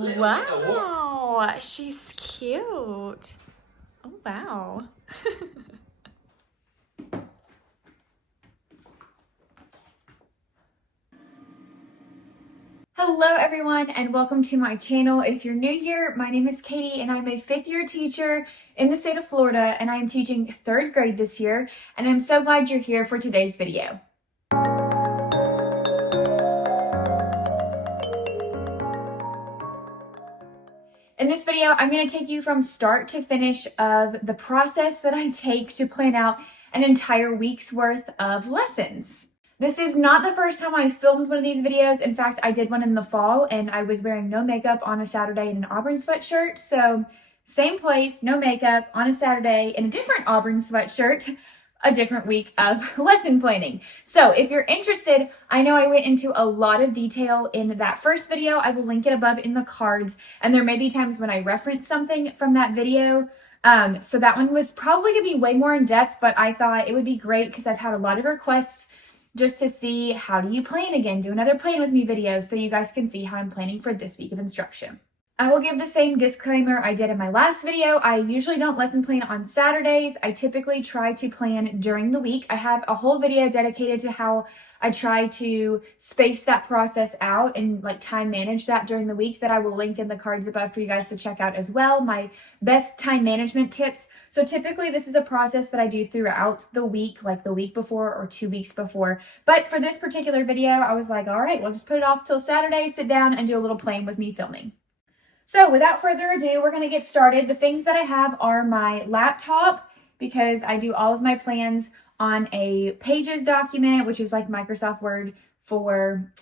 Wow, she's cute. Oh, wow. Hello everyone and welcome to my channel. If you're new here, my name is Katie and I'm a 5th year teacher in the state of Florida and I am teaching 3rd grade this year and I'm so glad you're here for today's video. In this video, I'm going to take you from start to finish of the process that I take to plan out an entire week's worth of lessons. This is not the first time I filmed one of these videos. In fact, I did one in the fall and I was wearing no makeup on a Saturday in an Auburn sweatshirt. So same place, no makeup on a Saturday in a different Auburn sweatshirt, a different week of lesson planning. So if you're interested, I know I went into a lot of detail in that first video. I will link it above in the cards. And there may be times when I reference something from that video. So that one was probably gonna be way more in depth, but I thought it would be great because I've had a lot of requests just to see how do you plan again, do another plan with me video so you guys can see how I'm planning for this week of instruction. I will give the same disclaimer I did in my last video. I usually don't lesson plan on Saturdays. I typically try to plan during the week. I have a whole video dedicated to how I try to space that process out and like time manage that during the week that I will link in the cards above for you guys to check out as well. My best time management tips. So typically this is a process that I do throughout the week, like the week before or 2 weeks before. But for this particular video, I was like, all right, we'll just put it off till Saturday, sit down and do a little plan with me filming. So without further ado, we're going to get started. The things that I have are my laptop because I do all of my plans on a Pages document, which is like Microsoft Word for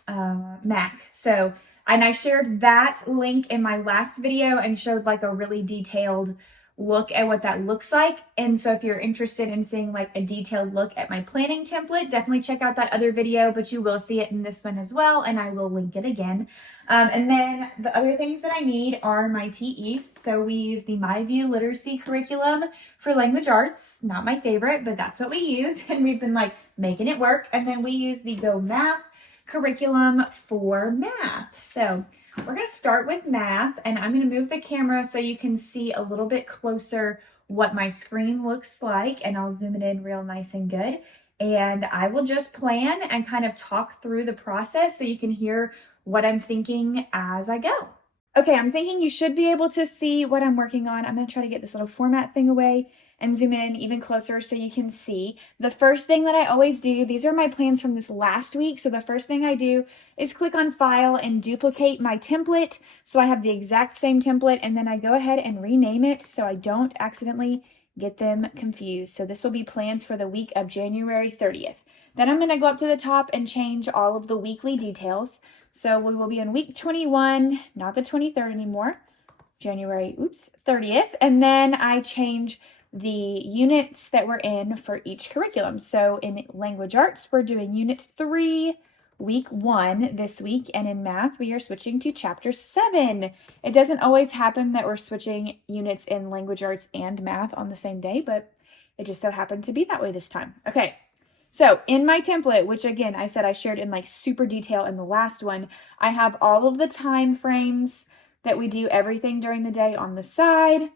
Mac. So, and I shared that link in my last video and showed like a really detailed look at what that looks like. And so if you're interested in seeing like a detailed look at my planning template, definitely check out that other video, but you will see it in this one as well. And I will link it again. And then the other things that I need are my TEs. So we use the MyView Literacy Curriculum for language arts. Not my favorite, but that's what we use. And we've been like making it work. And then we use the Go Math curriculum for math. So we're going to start with math and I'm going to move the camera so you can see a little bit closer what my screen looks like, and I'll zoom it in real nice and good. And I will just plan and kind of talk through the process so you can hear what I'm thinking as I go. Okay, I'm thinking you should be able to see what I'm working on. I'm going to try to get this little format thing away and zoom in even closer so you can see. The first thing that I always do, these are my plans from this last week. So the first thing I do is click on File and duplicate my template. So I have the exact same template and then I go ahead and rename it so I don't accidentally get them confused. So this will be plans for the week of January 30th. Then I'm going to go up to the top and change all of the weekly details. So we will be in week 21, not the 23rd anymore, January 30th. And then I change the units that we're in for each curriculum. So in language arts, we're doing unit 3, week 1 this week. And in math, we are switching to chapter 7. It doesn't always happen that we're switching units in language arts and math on the same day, but it just so happened to be that way this time. Okay. So in my template, which again, I said I shared in like super detail in the last one, I have all of the time frames that we do everything during the day on the side.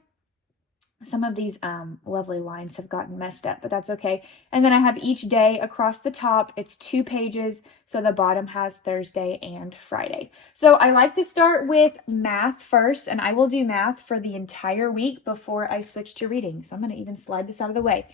Some of these lovely lines have gotten messed up, but that's okay. And then I have each day across the top. It's 2 pages, so the bottom has Thursday and Friday. So I like to start with math first, and I will do math for the entire week before I switch to reading. So I'm going to even slide this out of the way.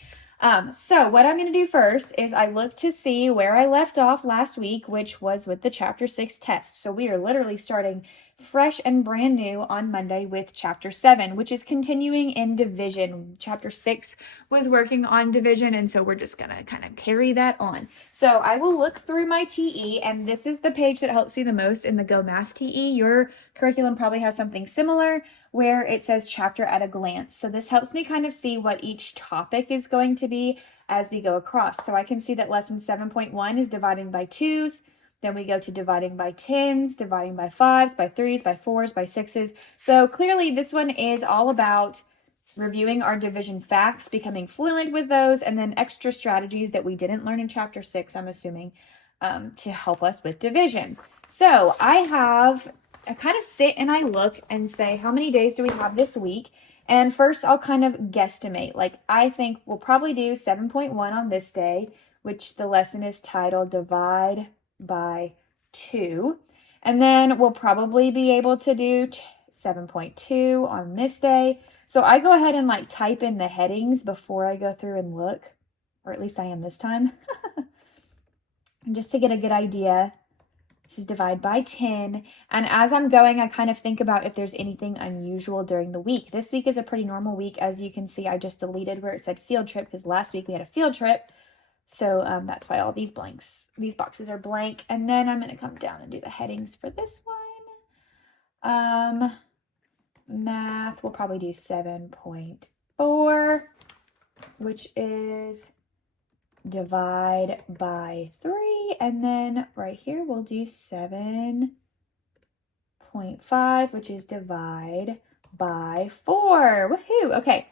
So what I'm going to do first is I look to see where I left off last week, which was with the chapter 6 test. So we are literally starting fresh and brand new on Monday with chapter 7, which is continuing in division. Chapter 6 was working on division, and so we're just going to kind of carry that on. So I will look through my TE, and this is the page that helps you the most in the Go Math TE. Your curriculum probably has something similar where it says chapter at a glance. So this helps me kind of see what each topic is going to be as we go across. So I can see that lesson 7.1 is dividing by 2s. Then we go to dividing by 10s, dividing by 5s, by 3s, by 4s, by 6s. So clearly this one is all about reviewing our division facts, becoming fluent with those, and then extra strategies that we didn't learn in chapter 6, I'm assuming, to help us with division. So I have kind of sit and I look and say, how many days do we have this week? And first I'll kind of guesstimate. Like, I think we'll probably do 7.1 on this day, which the lesson is titled Divide by 2. And then we'll probably be able to do 7.2 on this day. So I go ahead and like type in the headings before I go through and look, or at least I am this time, just to get a good idea. This is divide by 10. And as I'm going, I kind of think about if there's anything unusual during the week. This week is a pretty normal week. As you can see, I just deleted where it said field trip because last week we had a field trip. So that's why all these boxes are blank. And then I'm going to come down and do the headings for this one. Math, we'll probably do 7.4, which is divide by 3, and then right here we'll do 7.5, which is divide by 4. Woohoo! Okay,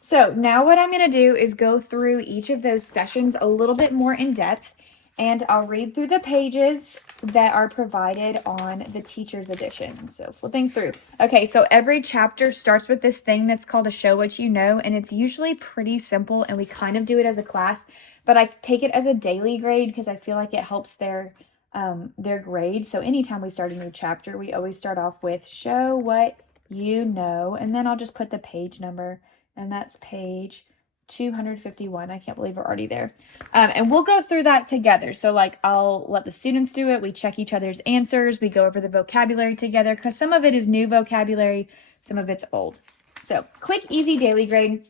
so now what I'm going to do is go through each of those sessions a little bit more in depth, and I'll read through the pages that are provided on the teacher's edition. So flipping through. Okay, so every chapter starts with this thing that's called a show what you know, and it's usually pretty simple, and we kind of do it as a class, but I take it as a daily grade because I feel like it helps their grade. So anytime we start a new chapter, we always start off with show what you know, and then I'll just put the page number, and that's page 251. I can't believe we're already there. And we'll go through that together. So like I'll let the students do it. We check each other's answers. We go over the vocabulary together because some of it is new vocabulary, some of it's old. So quick, easy daily grade.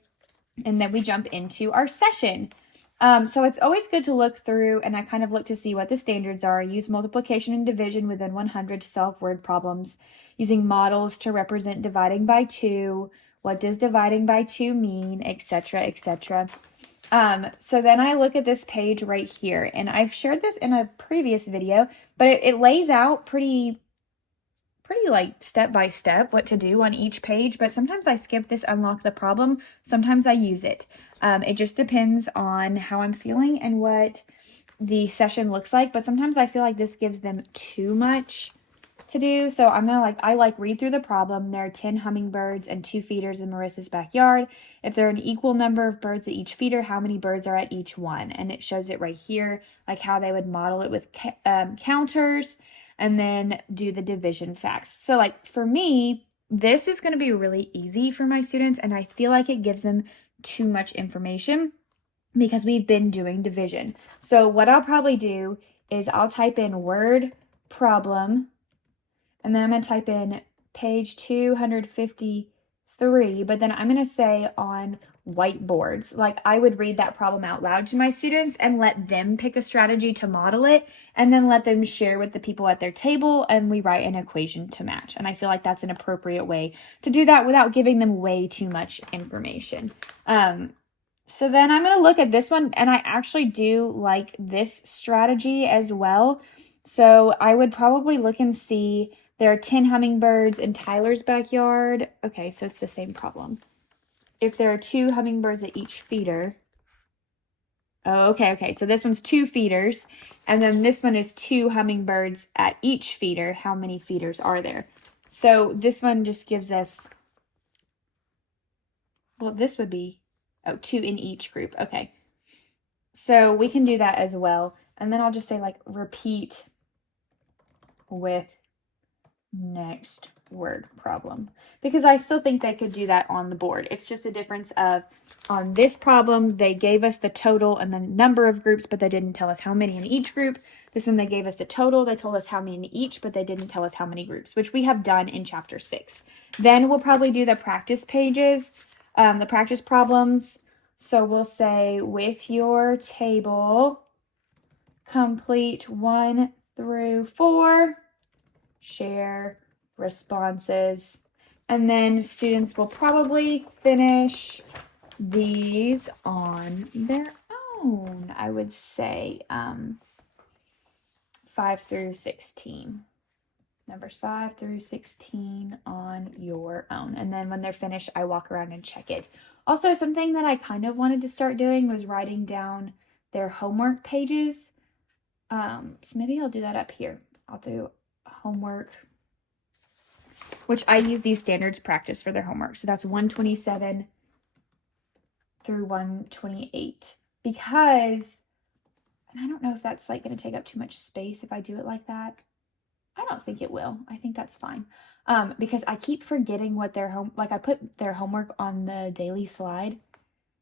And then we jump into our session. So it's always good to look through, and I kind of look to see what the standards are. Use multiplication and division within 100 to solve word problems. Using models to represent dividing by 2. What does dividing by 2 mean, etc., etc. So then I look at this page right here, and I've shared this in a previous video, but it lays out pretty like step by step what to do on each page, but sometimes I skip this unlock the problem. Sometimes I use it. It just depends on how I'm feeling and what the session looks like, but sometimes I feel like this gives them too much to do. So I'm gonna read through the problem. There are 10 hummingbirds and 2 feeders in Marissa's backyard. If there are an equal number of birds at each feeder, how many birds are at each one? And it shows it right here, like how they would model it with counters, and then do the division facts. So like for me, this is going to be really easy for my students, and I feel like it gives them too much information because we've been doing division. So what I'll probably do is I'll type in word problem, and then I'm going to type in page 253, but then I'm going to say on whiteboards. Like I would read that problem out loud to my students and let them pick a strategy to model it, and then let them share with the people at their table, and we write an equation to match. And I feel like that's an appropriate way to do that without giving them way too much information. So then I'm going to look at this one, and I actually do like this strategy as well. So I would probably look and see there are 10 hummingbirds in Tyler's backyard. Okay, so it's the same problem. If there are 2 hummingbirds at each feeder. Oh, okay. So this one's 2 feeders, and then this one is 2 hummingbirds at each feeder. How many feeders are there? So this one just gives us, well, this would be, 2 in each group. Okay. So we can do that as well. And then I'll just say like repeat with next word problem, because I still think they could do that on the board. It's just a difference of on this problem, they gave us the total and the number of groups, but they didn't tell us how many in each group. This one, they gave us the total. They told us how many in each, but they didn't tell us how many groups, which we have done in chapter 6. Then we'll probably do the practice pages, the practice problems. So we'll say with your table, complete 1 through 4. Share responses, and then students will probably finish these on their own. I would say 5 through 16. Numbers 5 through 16 on your own. And then when they're finished, I walk around and check it. Also, something that I kind of wanted to start doing was writing down their homework pages. So maybe I'll do that up here. I'll do homework which I use these standards practice for their homework. So that's 127 through 128, because, and I don't know if that's like going to take up too much space if I do it like that. I don't think it will. I think that's fine. Because I keep forgetting what their I put their homework on the daily slide,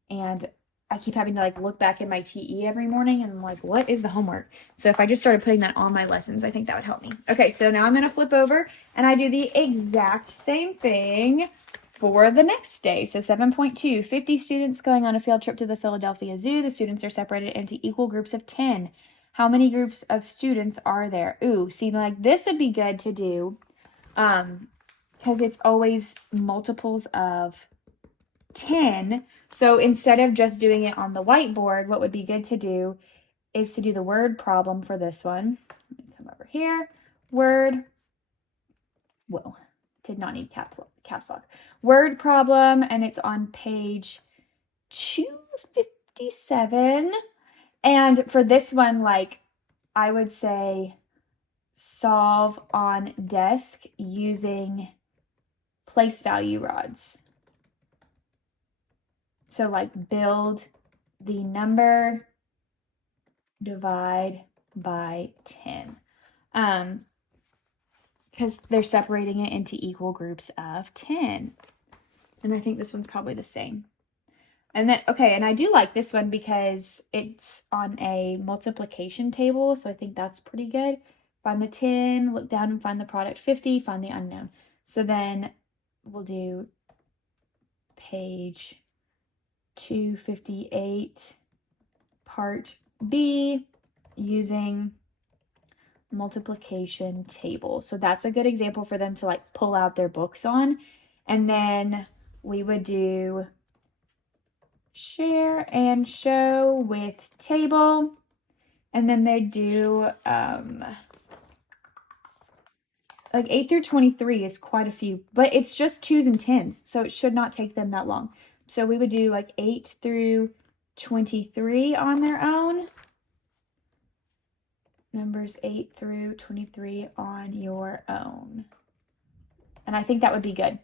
and I keep having to like look back in my TE every morning and I'm like, what is the homework? So if I just started putting that on my lessons, I think that would help me. Okay, so now I'm going to flip over and I do the exact same thing for the next day. So 7.2, 50 students going on a field trip to the Philadelphia Zoo. The students are separated into equal groups of 10. How many groups of students are there? Ooh, see, like this would be good to do, because it's always multiples of 10. So instead of just doing it on the whiteboard, what would be good to do is to do the word problem for this one. Let me come over here. Word. Whoa, did not need caps lock. Word problem, and it's on page 257. And for this one, like, I would say solve on desk using place value rods. So like build the number, divide by 10. Because they're separating it into equal groups of 10. And I think this one's probably the same. And then, okay, and I do like this one because it's on a multiplication table, so I think that's pretty good. Find the 10, look down and find the product 50, find the unknown. So then we'll do page 258, part B, using multiplication table. So that's a good example for them to like pull out their books on. And then we would do share and show with table, and then they do like 8 through 23 is quite a few, but it's just 2s and 10s, so it should not take them that long. So we would do like 8 through 23 on their own. Numbers 8 through 23 on your own. And I think that would be good.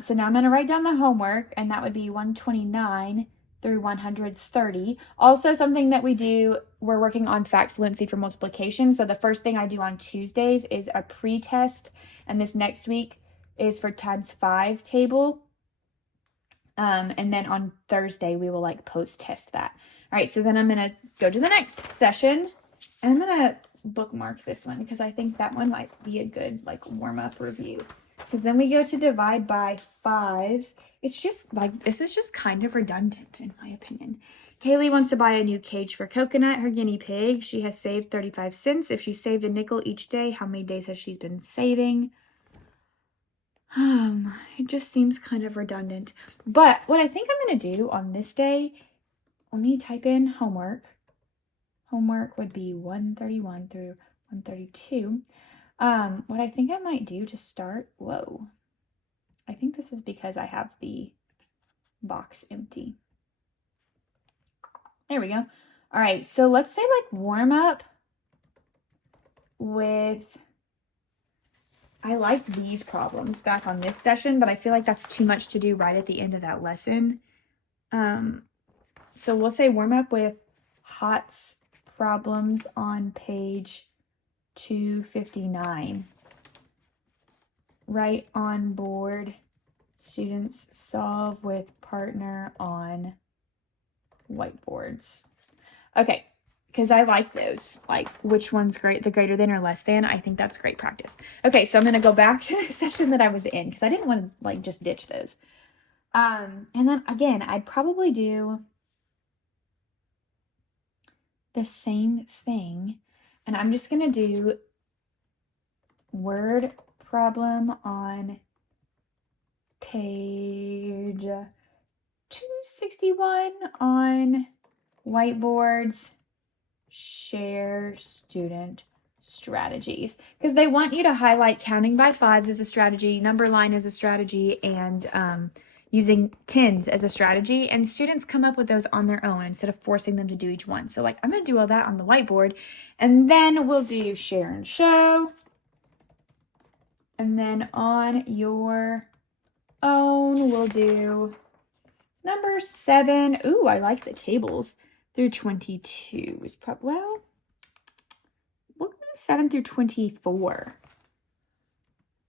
So now I'm going to write down the homework, and that would be 129 through 130. Also, something that we do, we're working on fact fluency for multiplication. So the first thing I do on Tuesdays is a pre-test, and this next week is for times 5 table. And then on Thursday, we will like post-test that. All right, so then I'm going to go to the next session, and I'm going to bookmark this one because I think that one might be a good like warm-up review. Because then we go to divide by 5s. It's just like, this is just kind of redundant in my opinion. Kaylee wants to buy a new cage for Coconut, her guinea pig. She has saved 35 cents. If she saved a nickel each day, how many days has she been saving? It just seems kind of redundant. But what I think I'm going to do on this day, let me type in homework. Homework would be 131 through 132. What I think I might do to start, I think this is because I have the box empty. There we go. All right, so let's say like warm up with, I liked these problems back on this session, but I feel like that's too much to do right at the end of that lesson. So we'll say warm up with HOTS problems on page 259. Write on board, students solve with partner on whiteboards. Okay, because I like those, like which one's great, the greater than or less than. I think that's great practice. Okay, so I'm going to go back to the session that I was in because I didn't want to like just ditch those. And then again, I'd probably do the same thing, and I'm just going to do word problem on page 261 on whiteboards, share student strategies, because they want you to highlight counting by 5s as a strategy, number line as a strategy, and using 10s as a strategy, and students come up with those on their own instead of forcing them to do each one. So like I'm going to do all that on the whiteboard, and then we'll do share and show. And then on your own, we'll do number 7. Ooh, I like the tables through 22. Is well, we'll do 7 through 24.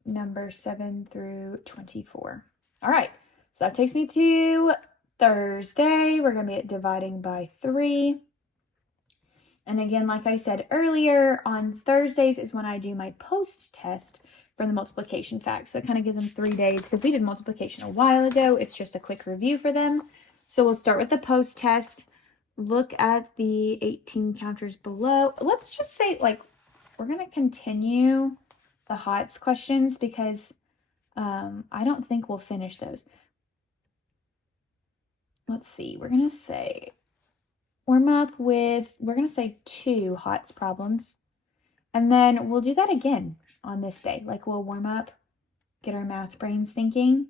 Number 7 through 24. All right, so that takes me to Thursday. We're going to be at dividing by 3. And again, like I said earlier, on Thursdays is when I do my post test for the multiplication facts. So it kind of gives them 3 days because we did multiplication a while ago. It's just a quick review for them. So we'll start with the post test. Look at the 18 counters below. Let's just say, like, we're going to continue the HOTS questions because I don't think we'll finish those. Let's see. We're going to say warm up with, we're going to say 2 HOTS problems. And then we'll do that again on this day. Like, we'll warm up, get our math brains thinking.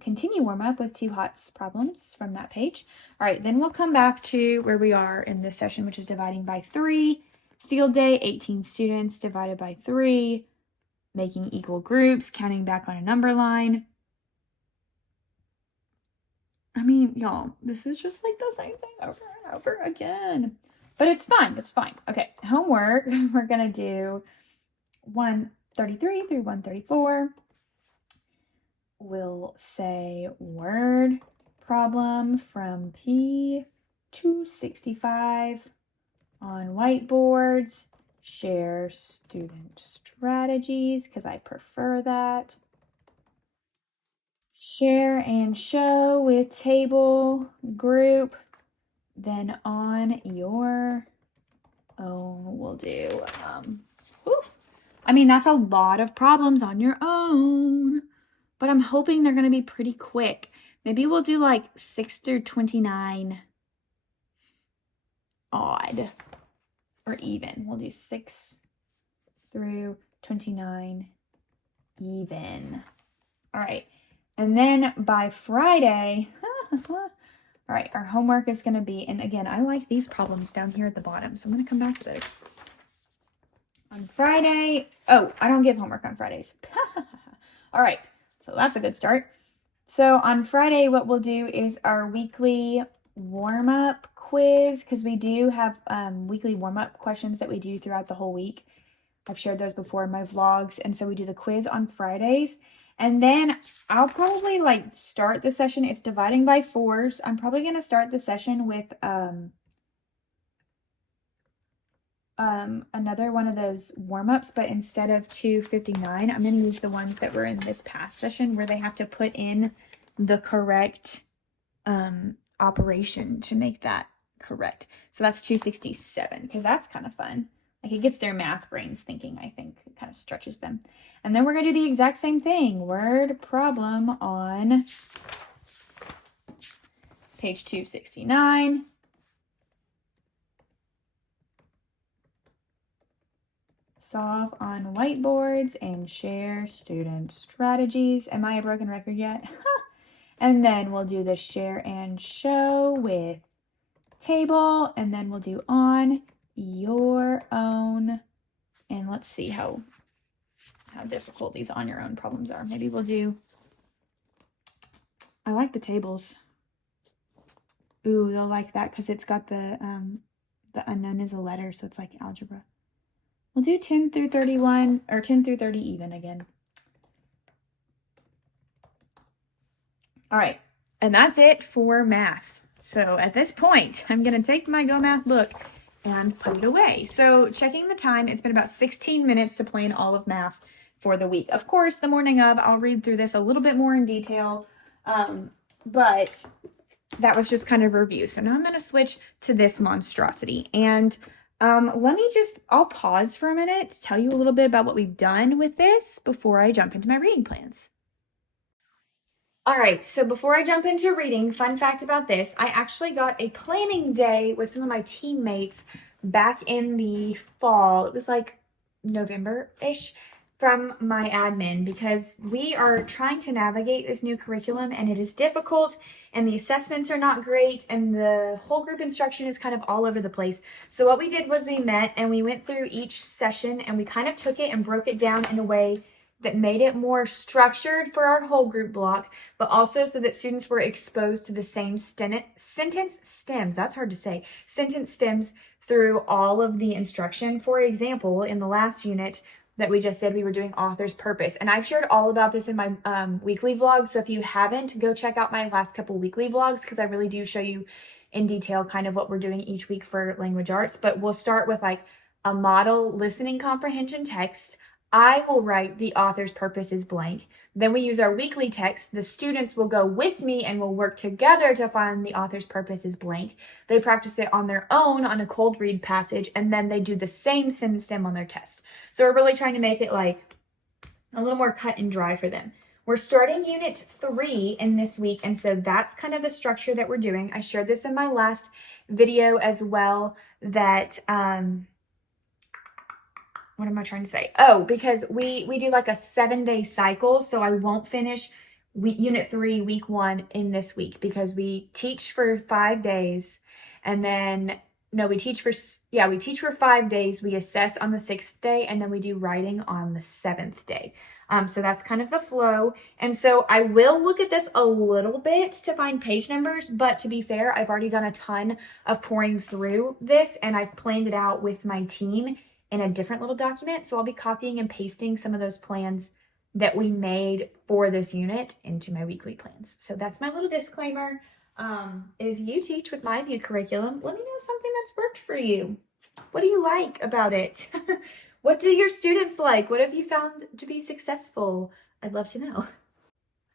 Continue warm up with 2 HOTS problems from that page. All right, then we'll come back to where we are in this session, which is dividing by 3. Field day, 18 students divided by 3. Making equal groups, counting back on a number line. I mean, y'all, this is just like the same thing over and over again. But it's fine. It's fine. Okay, homework. We're going to do 133 through 134. We'll say word problem from P265 on whiteboards. Share student strategies because I prefer that. Share and show with table, group. Then on your own, we'll do, I mean, that's a lot of problems on your own, but I'm hoping they're going to be pretty quick. Maybe we'll do like 6 through 29 odd or even. We'll do 6 through 29 even. All right. And then by Friday, all right, our homework is going to be, and again, I like these problems down here at the bottom, so I'm going to come back to those. On Friday, oh, I don't give homework on Fridays. All right, so that's a good start. So on Friday, what we'll do is our weekly warm-up quiz, because we do have weekly warm-up questions that we do throughout the whole week. I've shared those before in my vlogs, and so we do the quiz on Fridays. And then I'll probably like start the session. It's dividing by 4s. I'm probably going to start the session with another one of those warm-ups, but instead of 259, I'm going to use the ones that were in this past session where they have to put in the correct operation to make that correct. So that's 267 because that's kind of fun. Like, it gets their math brains thinking, I think. It kind of stretches them. And then we're going to do the exact same thing. Word problem on page 269. Solve on whiteboards and share student strategies. Am I a broken record yet? And then we'll do the share and show with table. And then we'll do on your own. And let's see how difficult these on your own problems are. Maybe we'll do, I like the tables. Ooh, they'll like that because it's got the unknown is a letter, so it's like algebra. We'll do 10 through 31 or 10 through 30 even again. All right, and that's it for math. So at this point, I'm going to take my Go Math book and put it away. So checking the time, it's been about 16 minutes to plan all of math for the week. Of course, the morning of, I'll read through this a little bit more in detail, but that was just kind of a review. So now I'm going to switch to this monstrosity. And I'll pause for a minute to tell you a little bit about what we've done with this before I jump into my reading plans. All right, so before I jump into reading, fun fact about this, I actually got a planning day with some of my teammates back in the fall. It was like November-ish. from my admin because we are trying to navigate this new curriculum and it is difficult and the assessments are not great and the whole group instruction is kind of all over the place. So what we did was we met and we went through each session and we kind of took it and broke it down in a way that made it more structured for our whole group block, but also so that students were exposed to the same sentence stems. That's hard to say. Sentence stems through all of the instruction. For example, in the last unit that we just did, we were doing author's purpose. And I've shared all about this in my weekly vlog. So if you haven't, go check out my last couple weekly vlogs because I really do show you in detail kind of what we're doing each week for language arts. But we'll start with like a model listening comprehension text. I will write the author's purpose is blank. Then we use our weekly text. The students will go with me and will work together to find the author's purpose is blank. They practice it on their own on a cold read passage, and then they do the same sentence stem on their test. So we're really trying to make it like a little more cut and dry for them. We're starting unit 3 in this week, and so that's kind of the structure that we're doing. I shared this in my last video as well that what am I trying to say? Oh, because we do like a 7-day cycle. So I won't finish unit 3, week 1 in this week because we teach for 5 days and then, no, we teach for 5 days. We assess on the 6th day and then we do writing on the 7th day. So that's kind of the flow. And so I will look at this a little bit to find page numbers, but to be fair, I've already done a ton of pouring through this and I've planned it out with my team in a different little document. So I'll be copying and pasting some of those plans that we made for this unit into my weekly plans. So that's my little disclaimer. If you teach with my VUE curriculum, let me know something that's worked for you. What do you like about it? What do your students like? What have you found to be successful? I'd love to know.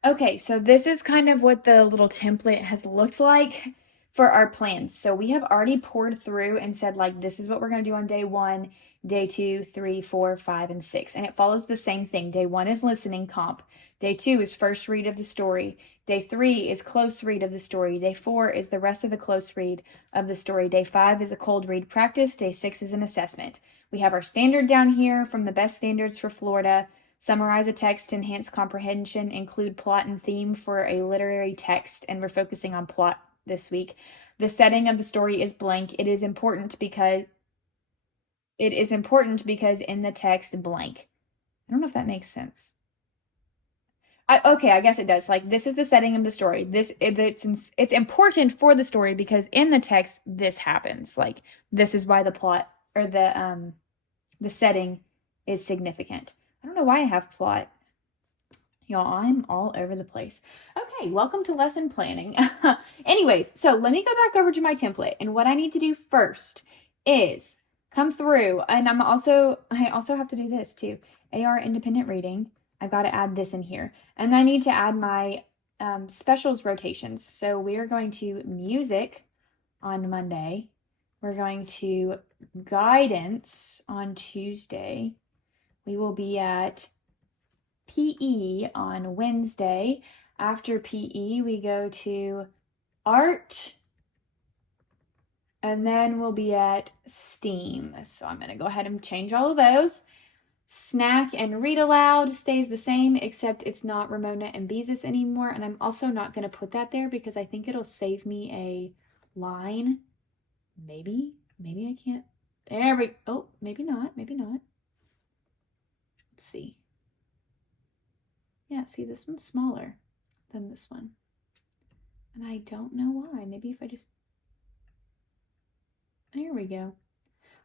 Okay, so this is kind of what the little template has looked like for our plans. So we have already poured through and said like, this is what we're going to do on day 1, day 2, 3, 4, 5, and 6. And it follows the same thing. Day 1 is listening comp. Day 2 is first read of the story. Day 3 is close read of the story. Day 4 is the rest of the close read of the story. Day 5 is a cold read practice. Day 6 is an assessment. We have our standard down here from the best standards for Florida. Summarize a text, enhance comprehension, include plot and theme for a literary text, and we're focusing on plot this week. The setting of the story is blank. It is important because in the text blank. I don't know if that makes sense. Okay, I guess it does. Like, this is the setting of the story. It's important for the story because in the text this happens. Like, this is why the plot or the setting is significant. I don't know why I have plot. Y'all, I'm all over the place. Okay, welcome to lesson planning. Anyways, so let me go back over to my template. And what I need to do first is come through. And I also have to do this too. AR independent reading. I've got to add this in here. And I need to add my specials rotations. So we are going to music on Monday. We're going to guidance on Tuesday. We will be at PE on Wednesday. After PE, we go to art. And then we'll be at STEAM. So I'm going to go ahead and change all of those. Snack and read aloud stays the same, except it's not Ramona and Beezus anymore. And I'm also not going to put that there because I think it'll save me a line. Maybe I can't. There we go. Oh, maybe not. Let's see. Yeah, see, this one's smaller than this one. And I don't know why. Maybe if I just... There we go.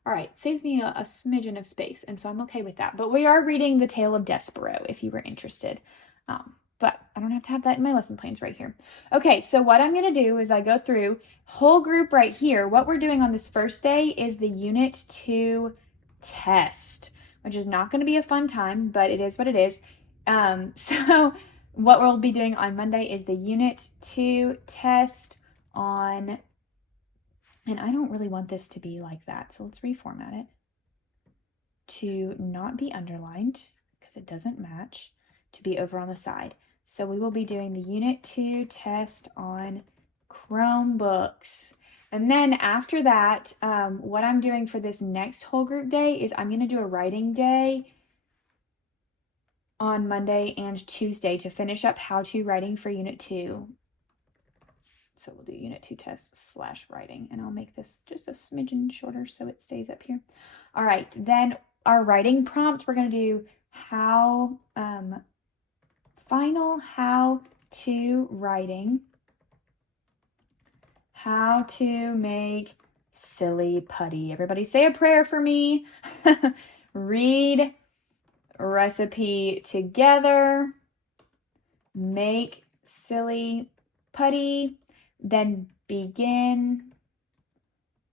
All right, saves me a smidgen of space, and so I'm okay with that. But we are reading The Tale of Despero, if you were interested. But I don't have to have that in my lesson plans right here. Okay, so what I'm going to do is I go through whole group right here. What we're doing on this first day is the Unit 2 test, which is not going to be a fun time, but it is what it is. So what we'll be doing on Monday is the Unit 2 test on... And I don't really want this to be like that, so let's reformat it to not be underlined because it doesn't match, to be over on the side. So we will be doing the Unit 2 test on Chromebooks. And then after that, what I'm doing for this next whole group day is I'm going to do a writing day on Monday and Tuesday to finish up how to writing for Unit 2. So we'll do Unit 2 tests / writing, and I'll make this just a smidgen shorter so it stays up here. All right, then our writing prompt, we're going to do final how to writing, how to make silly putty. Everybody say a prayer for me. Read recipe together, make silly putty, then begin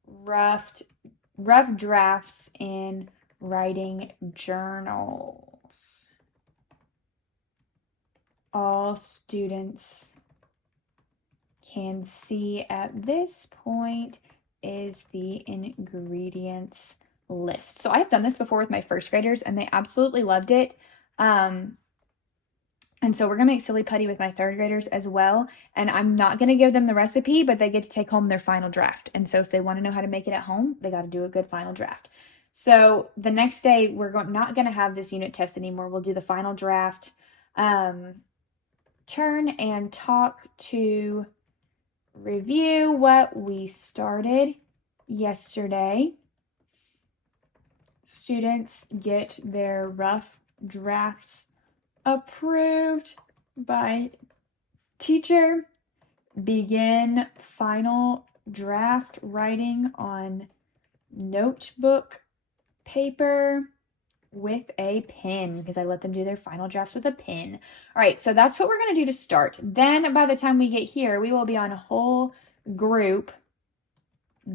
rough drafts in writing journals. All students can see at this point is the ingredients list. So I've done this before with my first graders and they absolutely loved it. And so we're gonna make silly putty with my third graders as well. And I'm not gonna give them the recipe, but they get to take home their final draft. And so if they wanna know how to make it at home, they gotta do a good final draft. So the next day, we're not gonna have this unit test anymore. We'll do the final draft, turn and talk to review what we started yesterday. Students get their rough drafts approved by teacher. Begin final draft writing on notebook paper with a pen, because I let them do their final drafts with a pen. All right, so that's what we're going to do to start. Then by the time we get here, we will be on a whole group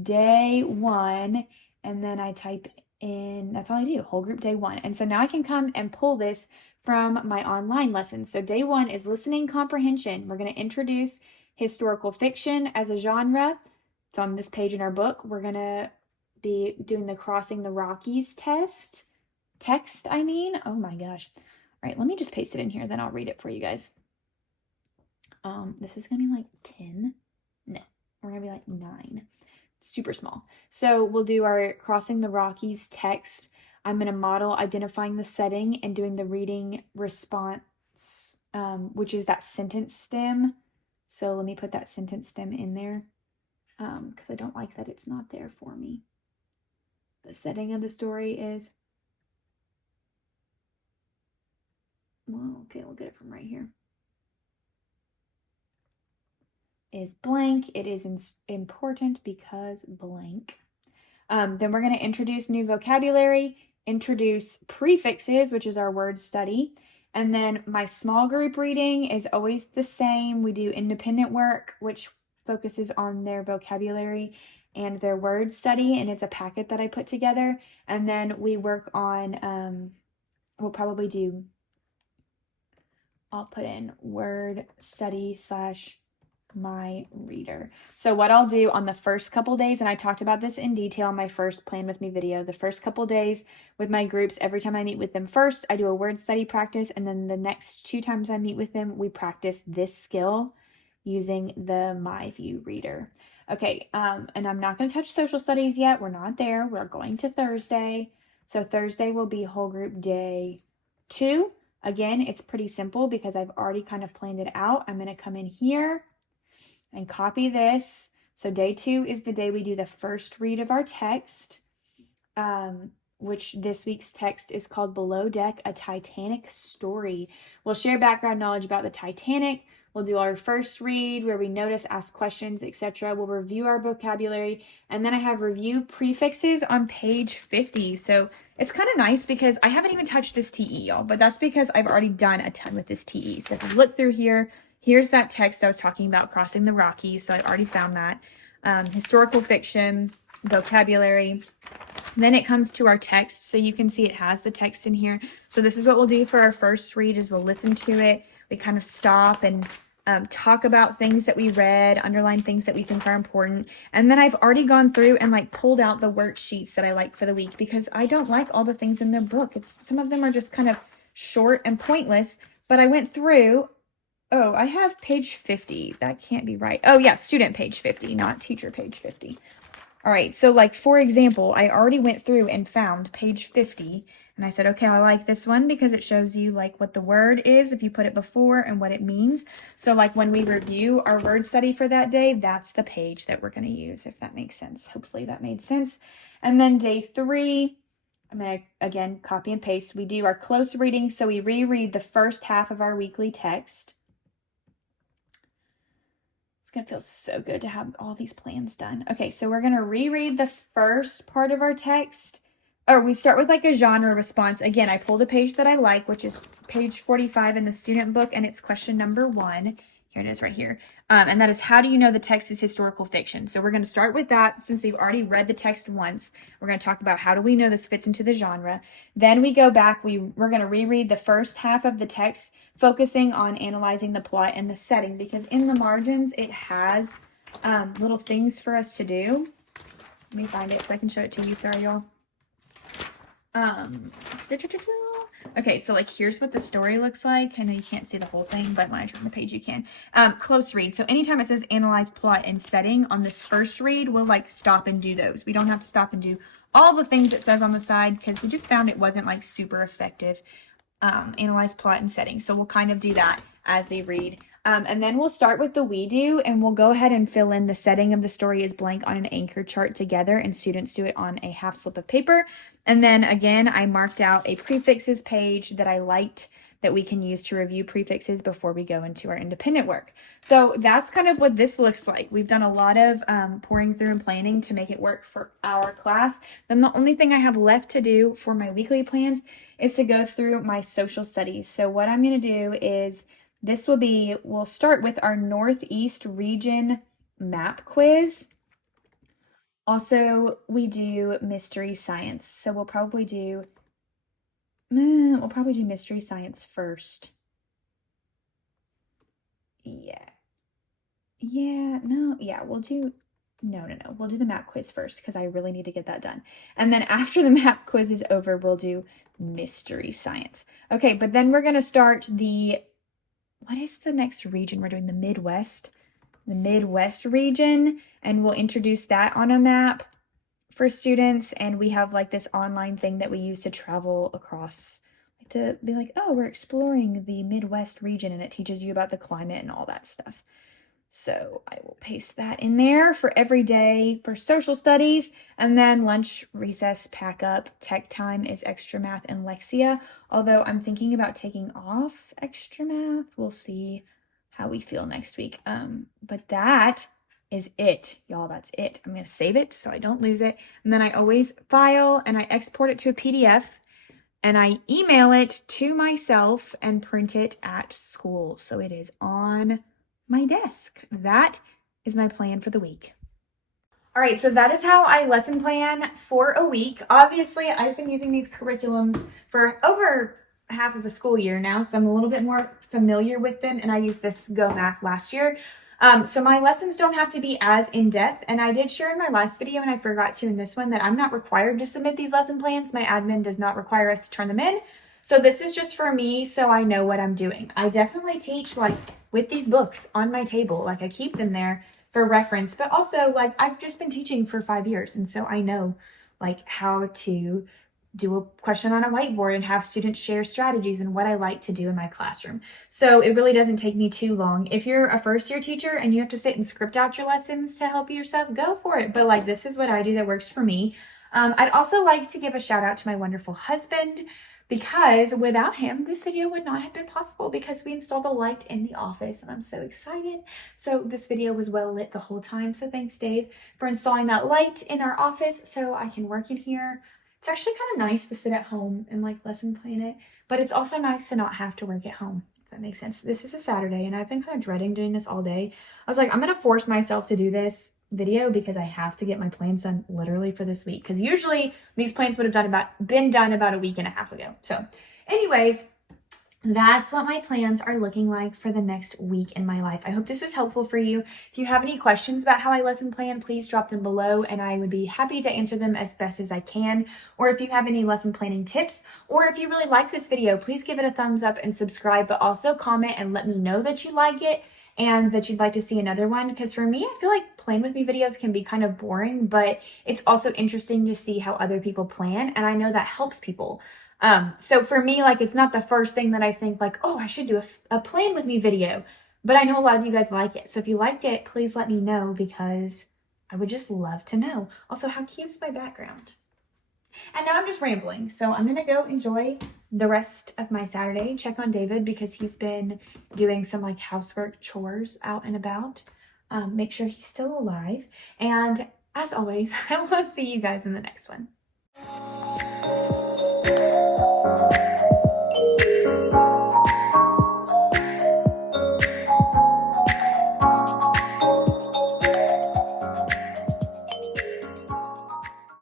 day 1, and then I type in, that's all I do, whole group day 1. And so now I can come and pull this from my online lessons. So day 1 is listening comprehension. We're going to introduce historical fiction as a genre. It's on this page in our book. We're going to be doing the Crossing the Rockies text. Oh my gosh. All right, let me just paste it in here, then I'll read it for you guys. This is gonna be like 10. No, we're gonna be like 9. Super small. So we'll do our Crossing the Rockies text. I'm gonna model identifying the setting and doing the reading response, which is that sentence stem. So let me put that sentence stem in there, because I don't like that it's not there for me. The setting of the story is, well, okay, we'll get it from right here. Is blank. It is important because blank. Then we're going to introduce new vocabulary, introduce prefixes, which is our word study. And then my small group reading is always the same. We do independent work, which focuses on their vocabulary and their word study, and it's a packet that I put together. And then we work on, we'll probably do, I'll put in word study / my reader. So what I'll do on the first couple days, and I talked about this in detail in my first Plan With Me video, the first couple days with my groups, every time I meet with them first, I do a word study practice, and then the next 2 times I meet with them, we practice this skill using the MyView reader. Okay, and I'm not going to touch social studies yet. We're not there. We're going to Thursday. So Thursday will be whole group day 2. Again, it's pretty simple because I've already kind of planned it out. I'm going to come in here and copy this. So day 2 is the day we do the first read of our text, which this week's text is called Below Deck, A Titanic Story. We'll share background knowledge about the Titanic. We'll do our first read where we notice, ask questions, etc. We'll review our vocabulary, and then I have review prefixes on page 50. So it's kind of nice because I haven't even touched this TE, y'all, but that's because I've already done a ton with this TE. So if you look through here, here's that text I was talking about, Crossing the Rockies. So I've already found that. Historical fiction, vocabulary. Then it comes to our text. So you can see it has the text in here. So this is what we'll do for our first read is we'll listen to it. We kind of stop and talk about things that we read, underline things that we think are important. And then I've already gone through and like pulled out the worksheets that I like for the week because I don't like all the things in their book. Some of them are just kind of short and pointless, but I went through. Oh, I have page 50. That can't be right. Oh yeah, student page 50, not teacher page 50. All right, so like for example, I already went through and found page 50, And I said, okay, I like this one because it shows you like what the word is if you put it before and what it means. So like when we review our word study for that day, that's the page that we're going to use, if that makes sense. Hopefully that made sense. And then day 3, I'm going to, again, copy and paste. We do our close reading. So we reread the first half of our weekly text. It's going to feel so good to have all these plans done. Okay, so we're going to reread the first part of our text. Or we start with like a genre response. Again, I pulled a page that I like, which is page 45 in the student book, and it's question number 1. Here it is right here. And that is, how do you know the text is historical fiction? So we're going to start with that since we've already read the text once. We're going to talk about how do we know this fits into the genre. Then we go back, we're going to reread the first half of the text, focusing on analyzing the plot and the setting, because in the margins, it has little things for us to do. Let me find it so I can show it to you. Sorry, y'all. Okay, so like here's what the story looks like. I know you can't see the whole thing, but when I turn the page you can. Close read. So anytime it says analyze plot and setting on this first read, we'll like stop and do those. We don't have to stop and do all the things it says on the side because we just found it wasn't like super effective. Analyze plot and setting. So we'll kind of do that as we read. And then we'll start with the we do, and we'll go ahead and fill in the setting of the story is blank on an anchor chart together, and students do it on a half slip of paper. And then again, I marked out a prefixes page that I liked that we can use to review prefixes before we go into our independent work. So that's kind of what this looks like. We've done a lot of pouring through and planning to make it work for our class. Then the only thing I have left to do for my weekly plans is to go through my social studies. So what I'm going to do is we'll start with our Northeast region map quiz. Also, we do mystery science. So we'll probably do mystery science first. We'll do the map quiz first because I really need to get that done. And then after the map quiz is over, we'll do mystery science. Okay, but then we're going to start what is the next region? We're doing the Midwest region, and we'll introduce that on a map for students. And we have like this online thing that we use to travel across, like to be like, oh, we're exploring the Midwest region, and it teaches you about the climate and all that stuff. So I will paste that in there for every day for social studies. And then lunch, recess, pack up, tech time is extra math and Lexia. Although I'm thinking about taking off extra math. We'll see how we feel next week. But that is it, y'all. That's it. I'm going to save it so I don't lose it. And then I always file and I export it to a PDF. And I email it to myself and print it at school. So it is on my desk. That is my plan for the week. All right, so that is how I lesson plan for a week. Obviously, I've been using these curriculums for over half of a school year now, so I'm a little bit more familiar with them, and I used this Go Math last year. So my lessons don't have to be as in-depth, and I did share in my last video, and I forgot to in this one, that I'm not required to submit these lesson plans. My admin does not require us to turn them in. So this is just for me so I know what I'm doing. I definitely teach like with these books on my table. Like I keep them there for reference, but also like I've just been teaching for 5 years. And so I know like how to do a question on a whiteboard and have students share strategies and what I like to do in my classroom. So it really doesn't take me too long. If you're a first year teacher and you have to sit and script out your lessons to help yourself, go for it. But like this is what I do that works for me. I'd also like to give a shout out to my wonderful husband, because without him, this video would not have been possible because we installed a light in the office and I'm so excited. So this video was well lit the whole time. So thanks, Dave, for installing that light in our office so I can work in here. It's actually kind of nice to sit at home and like lesson plan it, but it's also nice to not have to work at home, if that makes sense. This is a Saturday and I've been kind of dreading doing this all day. I was like, I'm going to force myself to do this video because I have to get my plans done literally for this week, because usually these plans would have been done about a week and a half ago. So anyways, that's what my plans are looking like for the next week in my life. I hope this was helpful for you. If you have any questions about how I lesson plan, please drop them below and I would be happy to answer them as best as I can. Or if you have any lesson planning tips, or if you really like this video, please give it a thumbs up and subscribe, but also comment and let me know that you like it and that you'd like to see another one. Because for me, I feel like plan with me videos can be kind of boring, but it's also interesting to see how other people plan. And I know that helps people. So for me, like, it's not the first thing that I think like, oh, I should do a plan with me video, but I know a lot of you guys like it. So if you liked it, please let me know because I would just love to know. Also, how cute is my background? And now I'm just rambling. So I'm going to go enjoy the rest of my Saturday, check on David because he's been doing some like housework chores out and about. Make sure he's still alive. And as always, I will see you guys in the next one.